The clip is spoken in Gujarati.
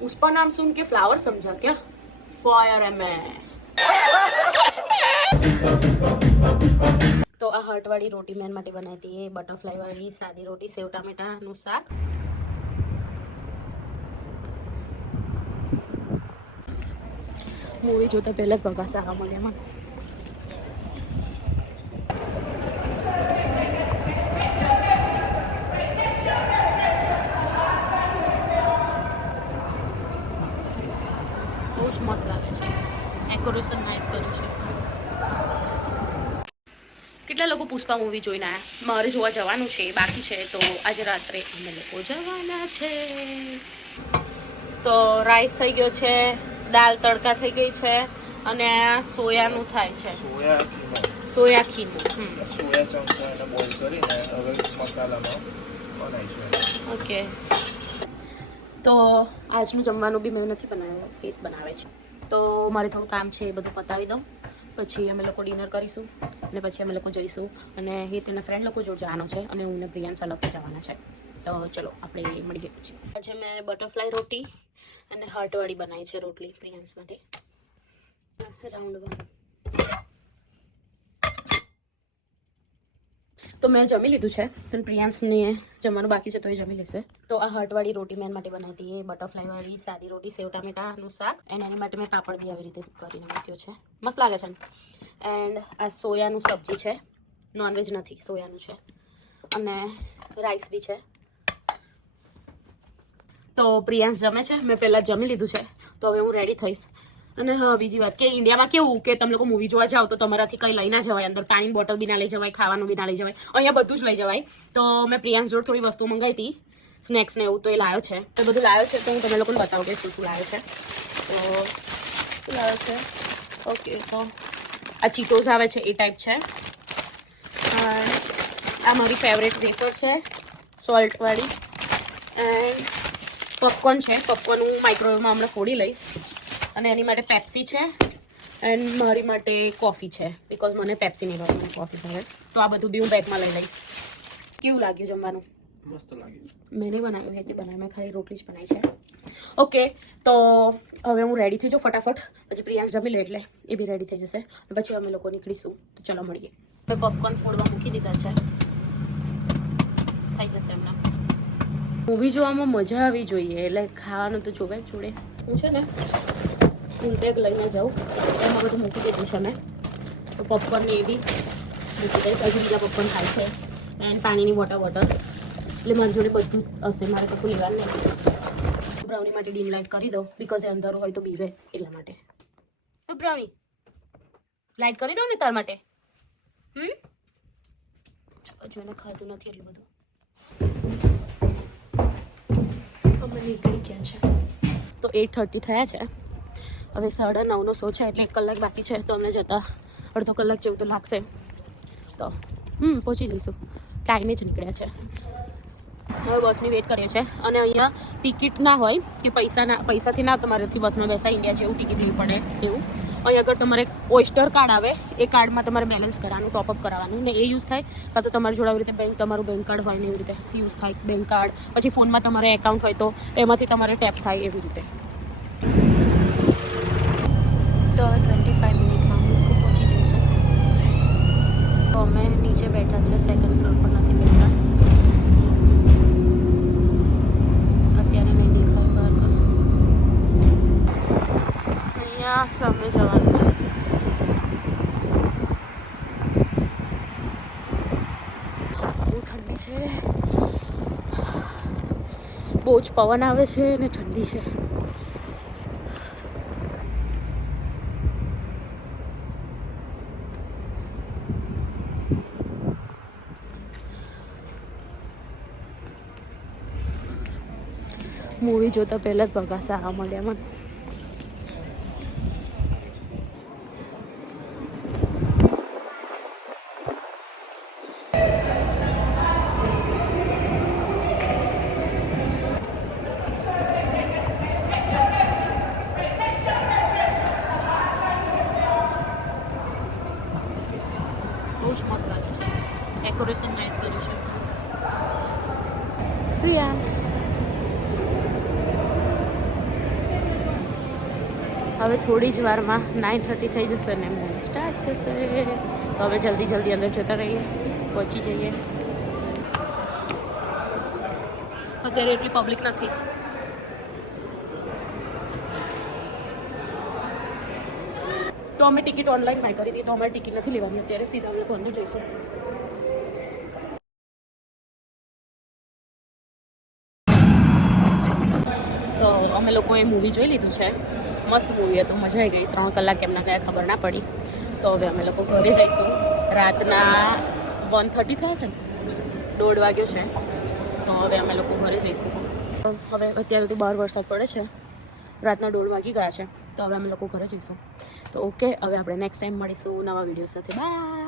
पुष्पा नाम सुन के फ्लावर समझा क्या फायर है मैं તો આ હર્ટવાળી રોટી મેન માટે બનાવી હતી એ બટરફ્લાય વાળી સાદી રોટી સેવ ટામેટાનું શાક મૂવી જોતા પહેલા જ બગાસા આવવા મળ્યા મને મસ્ત લાગે છે. ડેકોરેશન નાઇસ કર્યું છે. કેટલા લોકો પુષ્પા મૂવી જોઈને આવ્યા મારે જોવા જવાનું છે બાકી છે તો આજે રાત્રે અમે લોકો જવાના છે. તો રાઈસ થઈ ગયો છે દાલ તડકા થઈ ગઈ છે અને આ સોયાનું થાય છે. સોયા ખીમો. સોયા ખીમું હમ. એને બોઇલ કરીને હવે મસાલામાં બનાવીશું. ઓકે તો આજનું જમવાનું બી મેં નથી બનાવ્યું એ બનાવે છે. તો મારે થોડું કામ છે એ બધું પતાવી દઉં. પછી અમે લોકો ડિનર કરીશું અને પછી અમે લોકો જઈશું. અને એ તેના ફ્રેન્ડ લોકો જોડે જવાનો છે અને હું ને પ્રિયાંશ અલગથી જવાના છે. તો ચલો, આપણે મળીએ પછી. આજે મેં બટરફ્લાય રોટી અને હાર્ટવાળી બનાવી છે રોટલી પ્રિયાંશ માટે. રાઉન્ડ તો મેં જમી લીધું છે. પણ પ્રિયાંશને જમવાનું બાકી છે તો એ જમી લેશે. તો આ હર્ટવાળી રોટી મેં માટે બનાવી હતી. એ બટરફ્લાયવાળી સાદી રોટી, સેવ ટામેટાનું શાક. એન્ડ એની માટે મેં પાપડ બી આવી રીતે કરીને મૂક્યો છે. મસ્ત લાગે છે. એન્ડ આ સોયાનું સબ્જી છે. નોનવેજ નથી, સોયાનું છે. અને રાઈસ બી છે. તો પ્રિયાંશ જમે છે. મેં પહેલાં જમી લીધું છે. તો હવે હું રેડી થઈશ. અને હા, બીજી વાત કે ઇન્ડિયામાં કેવું કે તમે લોકો મૂવી જોવા જાઓ તો તમારાથી કંઈ લઈ ના જવાય, અંદર પાણીની બોટલ બી ના લઈ જવાય, ખાવાનું બી ના લઈ જવાય, અહીંયા બધું જ લઈ જવાય. તો મેં પ્રિયાંશ જોડે થોડી વસ્તુ મંગાવી હતી સ્નેક્સ ને એવું તો એ લાવ્યો છે. તો બધું લાવ્યો છે, તો હું તમે લોકોને બતાવું કે શું શું લાવ્યો છે. તો શું લાવ્યો છે? ઓકે, તો આ ચીટોઝ આવે છે, એ ટાઈપ છે. આ મારી ફેવરેટ વેફર છે સોલ્ટવાળી એન્ડ પપકોર્ન છે પપકોર્ન હું માઇક્રોવેવમાં હમણાં ફોડી લઈશ. અને એની માટે પેપ્સી છે. એન્ડ મારી માટે કોફી છે. બિકોઝ મને પેપ્સી નહીં ભાવે મને કોફી ભાવે. તો આ બધું બી હું બેગમાં લઈ લઈશ. કેવું લાગ્યું જમવાનું? મસ્ત લાગ્યું. મેં નહીં બનાવ્યું હતી બનાવી. મેં ખાલી રોટલી જ બનાવી છે. ઓકે તો હવે હું રેડી થઈ જાઉં ફટાફટ. પછી પ્રિયાંશ જમી લે એટલે એ બી રેડી થઈ જશે. પછી અમે લોકો નીકળીશું. તો ચલો મળીએ. મેં પોપકોર્ન ફોડવા મૂકી દીધા છે. થઈ જશે એમના મૂવી જોવામાં મજા આવી જોઈએ એટલે ખાવાનું તો જોવે જોડે. હું છે ને સ્કૂલ બેગ લઈને જાઉં. એમાં બધું મૂકી દીધું છે મેં. તો પોપકોર્નની એ બી મૂકી દઈશ. હજી બીજા પોપકોર્ન ખાય છે. એન્ડ પાણીની વોટર બોટલ એટલે મારી જોડે બધું જ હશે. મારે કશું લેવાનું નહીં. બ્રાઉની માટે ડીમ લાઇટ કરી દઉં. બિકોઝ એ અંધારું હોય તો બીવે એટલા માટે. બ્રાઉની લાઇટ કરી દઉં ને તાર માટે? હમ? હજુ એને ખાધું નથી એટલું બધું. અમે નીકળી ગયા છે. તો એટ થર્ટી થયા છે. હવે સાડા નવનો શો છે, એટલે એક કલાક બાકી છે, તો અમે જતા અડધો કલાક જેવું તો લાગશે. તો, હમ, પહોંચી જઈશું. ટાઈમે જ નીકળ્યા છે. હવે બસની વેટ કરીએ છીએ. અને અહીંયા ટિકિટ ના હોય કે પૈસા ના, પૈસાથી ના તમારેથી બસમાં બેસા ઇન્ડિયા જેવું ટિકિટ લેવી પડે એવું. અહીંયા આગળ તમારે ઓઇસ્ટર કાર્ડ આવે, એ કાર્ડમાં તમારે બેલેન્સ કરવાનું ટોપઅપ કરાવવાનું, ને એ યુઝ થાય. કાં તો તમારી જોડે રીતે બેંક તમારું બેંક કાર્ડ હોય ને એવી રીતે યુઝ થાય બેંક કાર્ડ પછી ફોનમાં તમારે એકાઉન્ટ હોય તો એમાંથી તમારે ટેપ થાય એવી રીતે. તો હવે ટ્વેન્ટી ફાઈવ મિનિટમાં હું પહોંચી જઈશું. તો અમે નીચે બેઠા છે સેકન્ડ ફ્લોર પર નથી બેઠા. અત્યારે મેં દેખાય બહાર કશું. અહીંયા સામે જવાનું છે. ઠંડી છે. બહુ જ પવન આવે છે અને ઠંડી છે. મૂવી જોતા પહેલાં જ બગાસા આવવા મળ્યા મને બહુ જ મસ્ત લાગે છે ડેકોરેશન નાઇસ કર્યું છે પ્રિયાંશ હવે થોડી જ વારમાં નાઇન થર્ટી થઈ જશે ને મૂવી સ્ટાર્ટ થશે. તો હવે જલ્દી જલ્દી અંદર જતા રહીએ, પહોંચી જઈએ. અત્યારે એટલી પબ્લિક નથી. તો અમે ટિકિટ ઓનલાઈન બાય કરી હતી તો અમારે ટિકિટ નથી લેવાની અત્યારે. સીધા અમે લોકો અંદર જઈશું. તો અમે લોકોએ મૂવી જોઈ લીધું છે. મસ્ત મૂવી હતું, મજા આવી ગઈ. ત્રણ કલાક એમના કયા ખબર ના પડી. તો હવે અમે લોકો ઘરે જઈશું. રાતના વન થર્ટી થયા છે ને? દોઢ વાગ્યો છે. તો હવે અમે લોકો ઘરે જઈશું. હવે અત્યારે તો બહાર વરસાદ પડે છે. રાતના દોઢ વાગી ગયા છે. તો હવે અમે લોકો ઘરે જઈશું. તો ઓકે હવે આપણે નેક્સ્ટ ટાઈમ મળીશું નવા વીડિયો સાથે. બાય